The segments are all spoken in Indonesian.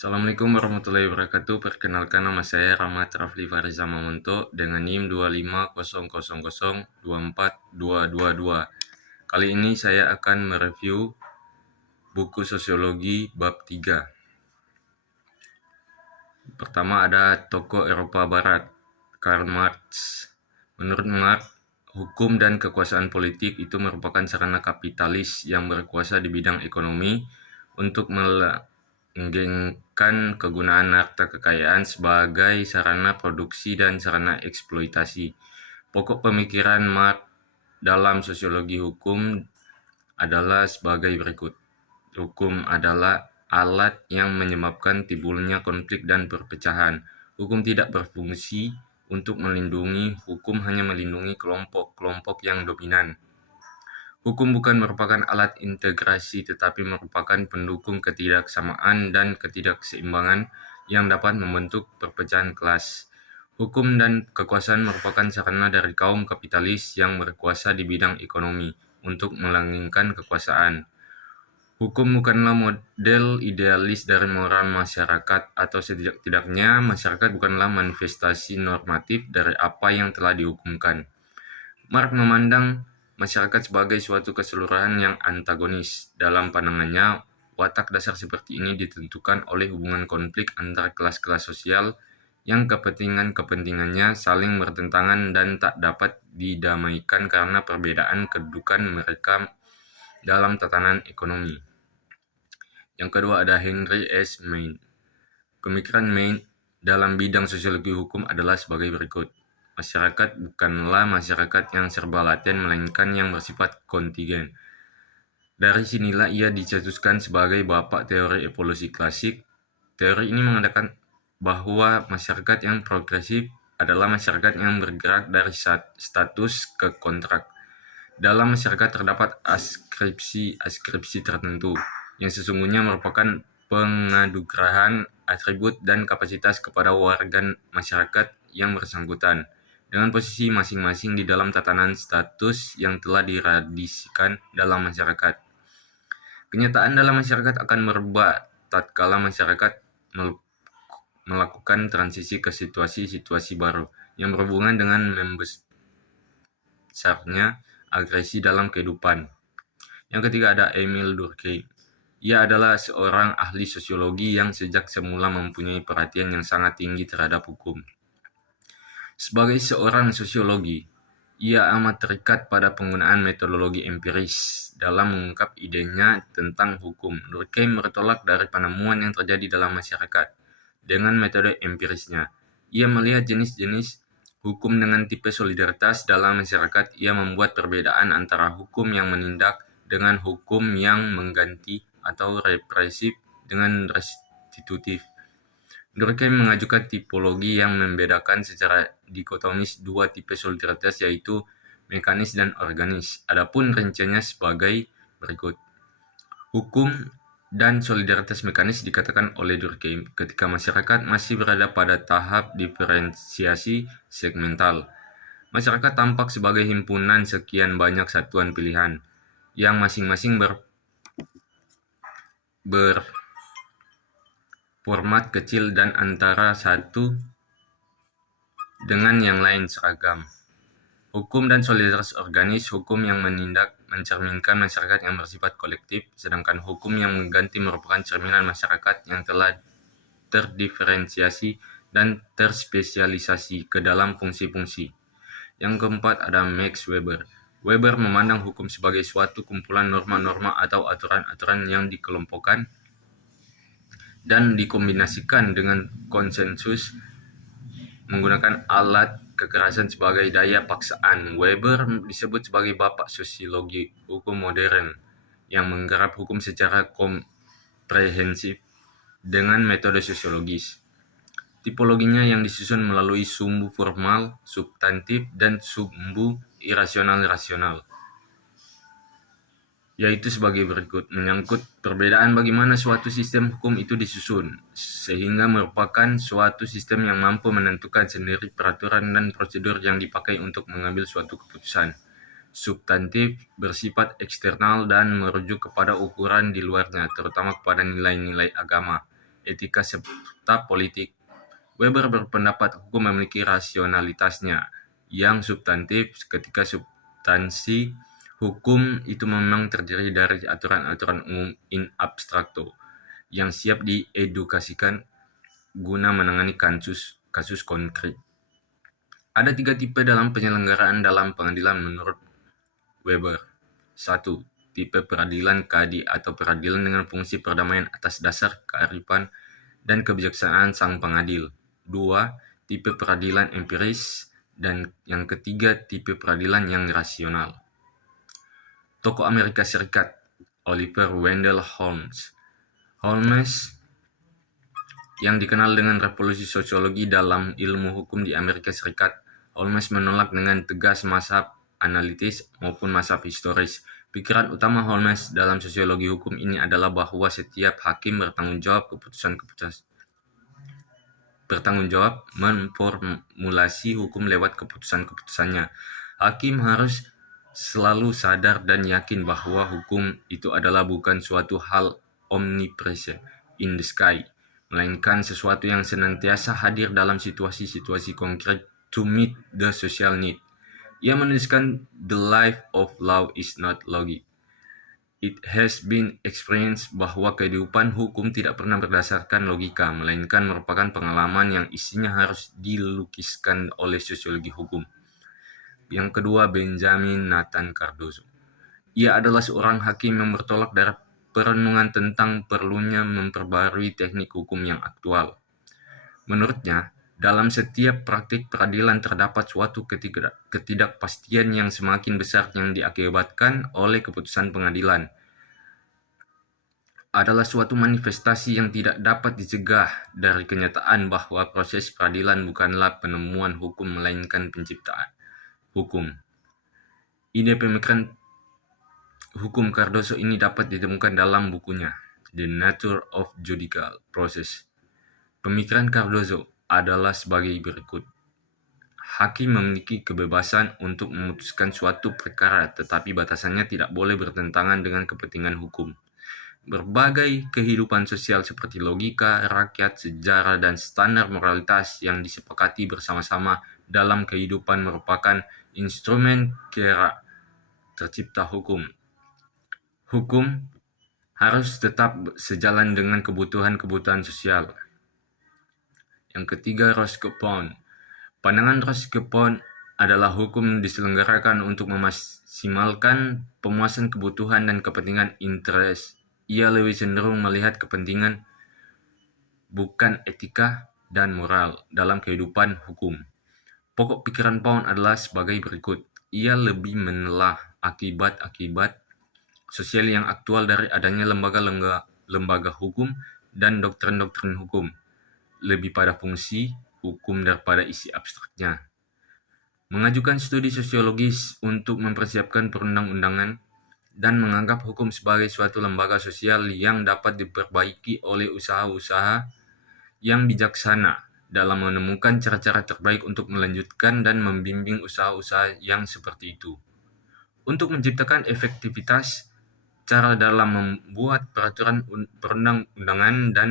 Assalamualaikum warahmatullahi wabarakatuh. Perkenalkan, nama saya Rahmat Rafli Fariza Mamonto dengan NIM 2500024222. Kali ini saya akan mereview buku Sosiologi bab 3. Pertama ada tokoh Eropa Barat, Karl Marx. Menurut Marx, hukum dan kekuasaan politik itu merupakan sarana kapitalis yang berkuasa di bidang ekonomi untuk menggengkan kegunaan harta kekayaan sebagai sarana produksi dan sarana eksploitasi. Pokok pemikiran Marx dalam sosiologi hukum adalah sebagai berikut. Hukum adalah alat yang menyebabkan timbulnya konflik dan perpecahan. Hukum tidak berfungsi untuk melindungi, hukum hanya melindungi kelompok-kelompok yang dominan. Hukum bukan merupakan alat integrasi, tetapi merupakan pendukung ketidaksamaan dan ketidakseimbangan yang dapat membentuk perpecahan kelas. Hukum dan kekuasaan merupakan sarana dari kaum kapitalis yang berkuasa di bidang ekonomi untuk melanggengkan kekuasaan. Hukum bukanlah model idealis dari moral masyarakat, atau setidak-tidaknya masyarakat bukanlah manifestasi normatif dari apa yang telah dihukumkan. Marx memandang masyarakat sebagai suatu keseluruhan yang antagonis. Dalam pandangannya, watak dasar seperti ini ditentukan oleh hubungan konflik antara kelas-kelas sosial yang kepentingannya saling bertentangan dan tak dapat didamaikan karena perbedaan kedudukan mereka dalam tatanan ekonomi. Yang kedua ada Henry S. Maine. Pemikiran Maine dalam bidang sosiologi hukum adalah sebagai berikut. Masyarakat bukanlah masyarakat yang serba laten, melainkan yang bersifat kontingen. Dari sinilah ia dicetuskan sebagai bapak teori evolusi klasik. Teori ini mengatakan bahwa masyarakat yang progresif adalah masyarakat yang bergerak dari status ke kontrak. Dalam masyarakat terdapat askripsi tertentu, yang sesungguhnya merupakan pengadugerahan atribut dan kapasitas kepada warga masyarakat yang bersangkutan, dengan posisi masing-masing di dalam tatanan status yang telah diradisikan dalam masyarakat. Kenyataan dalam masyarakat akan berubah tatkala masyarakat melakukan transisi ke situasi-situasi baru yang berhubungan dengan membesarnya agresi dalam kehidupan. Yang ketiga ada Emil Durkheim. Ia adalah seorang ahli sosiologi yang sejak semula mempunyai perhatian yang sangat tinggi terhadap hukum. Sebagai seorang sosiologi, ia amat terikat pada penggunaan metodologi empiris dalam mengungkap idenya tentang hukum. Durkheim bertolak dari penemuan yang terjadi dalam masyarakat dengan metode empirisnya. Ia melihat jenis-jenis hukum dengan tipe solidaritas dalam masyarakat. Ia membuat perbedaan antara hukum yang menindak dengan hukum yang mengganti atau represif dengan restitutif. Durkheim mengajukan tipologi yang membedakan secara dikotomis dua tipe solidaritas, yaitu mekanis dan organis. Adapun rinciannya sebagai berikut. Hukum dan solidaritas mekanis dikatakan oleh Durkheim ketika masyarakat masih berada pada tahap diferensiasi segmental. Masyarakat tampak sebagai himpunan sekian banyak satuan pilihan yang masing-masing berformat kecil dan antara satu dengan yang lain seragam. Hukum dan solidaritas organis, hukum yang mencerminkan masyarakat yang bersifat kolektif, sedangkan hukum yang mengganti merupakan cerminan masyarakat yang telah terdiferensiasi dan terspesialisasi ke dalam fungsi-fungsi. Yang keempat ada Max Weber. Weber memandang hukum sebagai suatu kumpulan norma-norma atau aturan-aturan yang dikelompokkan dan dikombinasikan dengan konsensus menggunakan alat kekerasan sebagai daya paksaan. Weber disebut sebagai bapak sosiologi hukum modern yang menggarap hukum secara komprehensif dengan metode sosiologis. Tipologinya yang disusun melalui sumbu formal, substantif, dan sumbu irasional-rasional, yaitu sebagai berikut. Menyangkut perbedaan bagaimana suatu sistem hukum itu disusun, sehingga merupakan suatu sistem yang mampu menentukan sendiri peraturan dan prosedur yang dipakai untuk mengambil suatu keputusan. Substantif bersifat eksternal dan merujuk kepada ukuran di luarnya, terutama kepada nilai-nilai agama. etika, serta politik. Weber berpendapat hukum memiliki rasionalitasnya yang substantif ketika substansi hukum itu memang terdiri dari aturan-aturan umum in abstracto yang siap diedukasikan guna menangani kasus konkret. Ada 3 tipe dalam penyelenggaraan dalam pengadilan menurut Weber. 1. Tipe peradilan kadi atau peradilan dengan fungsi perdamaian atas dasar kearifan dan kebijaksanaan sang pengadil. 2. Tipe peradilan empiris. Dan yang ketiga, tipe peradilan yang rasional. Tokoh Amerika Serikat Oliver Wendell Holmes. Holmes yang dikenal dengan revolusi sosiologi dalam ilmu hukum di Amerika Serikat, Holmes menolak dengan tegas mazhab analitis maupun mazhab historis. Pikiran utama Holmes dalam sosiologi hukum ini adalah bahwa setiap hakim bertanggung jawab memformulasi hukum lewat keputusan-keputusannya. Hakim harus selalu sadar dan yakin bahwa hukum itu adalah bukan suatu hal omnipresent in the sky, melainkan sesuatu yang senantiasa hadir dalam situasi-situasi konkret to meet the social need. Ia menuliskan, "The life of law is not logic. It has been experienced bahwa kehidupan hukum tidak pernah berdasarkan logika, melainkan merupakan pengalaman yang isinya harus dilukiskan oleh sosiologi hukum." Yang kedua, Benjamin Nathan Cardozo. Ia adalah seorang hakim yang bertolak dari perenungan tentang perlunya memperbarui teknik hukum yang aktual. Menurutnya, dalam setiap praktik peradilan terdapat suatu ketidakpastian yang semakin besar yang diakibatkan oleh keputusan pengadilan. Adalah suatu manifestasi yang tidak dapat dicegah dari kenyataan bahwa proses peradilan bukanlah penemuan hukum melainkan penciptaan hukum. Ide pemikiran hukum Cardozo ini dapat ditemukan dalam bukunya The Nature of Judicial Process. Pemikiran Cardozo adalah sebagai berikut. Hakim memiliki kebebasan untuk memutuskan suatu perkara, tetapi batasannya tidak boleh bertentangan dengan kepentingan hukum. Berbagai kehidupan sosial seperti logika, rakyat, sejarah, dan standar moralitas yang disepakati bersama-sama dalam kehidupan merupakan instrumen kera tercipta hukum. Hukum harus tetap sejalan dengan kebutuhan-kebutuhan sosial. Yang ketiga, Roscoe-Pound. Pandangan Roscoe-Pound adalah hukum diselenggarakan untuk memaksimalkan pemuasan kebutuhan dan kepentingan interest. Ia lebih cenderung melihat kepentingan, bukan etika dan moral, dalam kehidupan hukum. Pokok pikiran Pound adalah sebagai berikut. Ia lebih menelah akibat-akibat sosial yang aktual dari adanya lembaga hukum dan doktrin-doktrin hukum, lebih pada fungsi hukum daripada isi abstraknya. Mengajukan studi sosiologis untuk mempersiapkan perundang-undangan dan menganggap hukum sebagai suatu lembaga sosial yang dapat diperbaiki oleh usaha-usaha yang bijaksana dalam menemukan cara-cara terbaik untuk melanjutkan dan membimbing usaha-usaha yang seperti itu. Untuk menciptakan efektivitas, cara dalam membuat peraturan perundang-undangan dan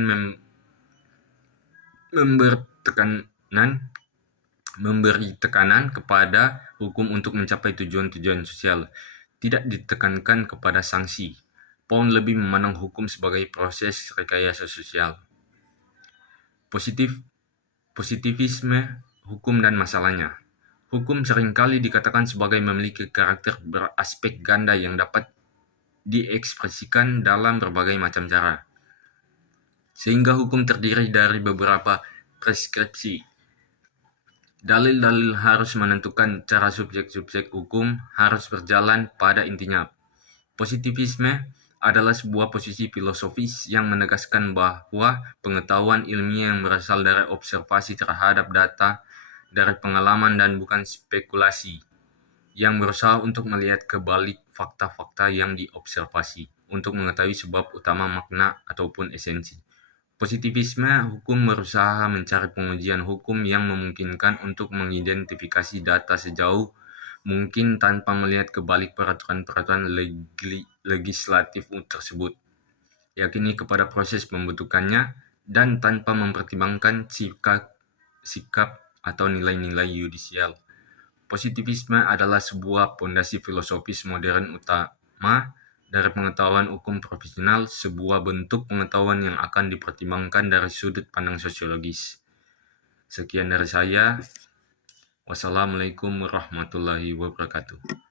memberi tekanan kepada hukum untuk mencapai tujuan-tujuan sosial, tidak ditekankan kepada sanksi. Pound lebih memandang hukum sebagai proses rekayasa sosial. Positivisme hukum dan masalahnya. Hukum seringkali dikatakan sebagai memiliki karakter beraspek ganda yang dapat diekspresikan dalam berbagai macam cara. Sehingga hukum terdiri dari beberapa preskripsi. Dalil-dalil harus menentukan cara subjek-subjek hukum harus berjalan pada intinya. Positivisme adalah sebuah posisi filosofis yang menegaskan bahwa pengetahuan ilmiah yang berasal dari observasi terhadap data, dari pengalaman dan bukan spekulasi, yang berusaha untuk melihat ke balik fakta-fakta yang diobservasi, untuk mengetahui sebab utama makna ataupun esensi. Positivisme hukum berusaha mencari pengujian hukum yang memungkinkan untuk mengidentifikasi data sejauh mungkin tanpa melihat ke balik peraturan-peraturan legislatif tersebut. Yakini kepada proses pembentukannya dan tanpa mempertimbangkan sikap atau nilai-nilai yudisial. Positivisme adalah sebuah pondasi filosofis modern utama dari pengetahuan hukum profesional, sebuah bentuk pengetahuan yang akan dipertimbangkan dari sudut pandang sosiologis. Sekian dari saya. Wassalamualaikum warahmatullahi wabarakatuh.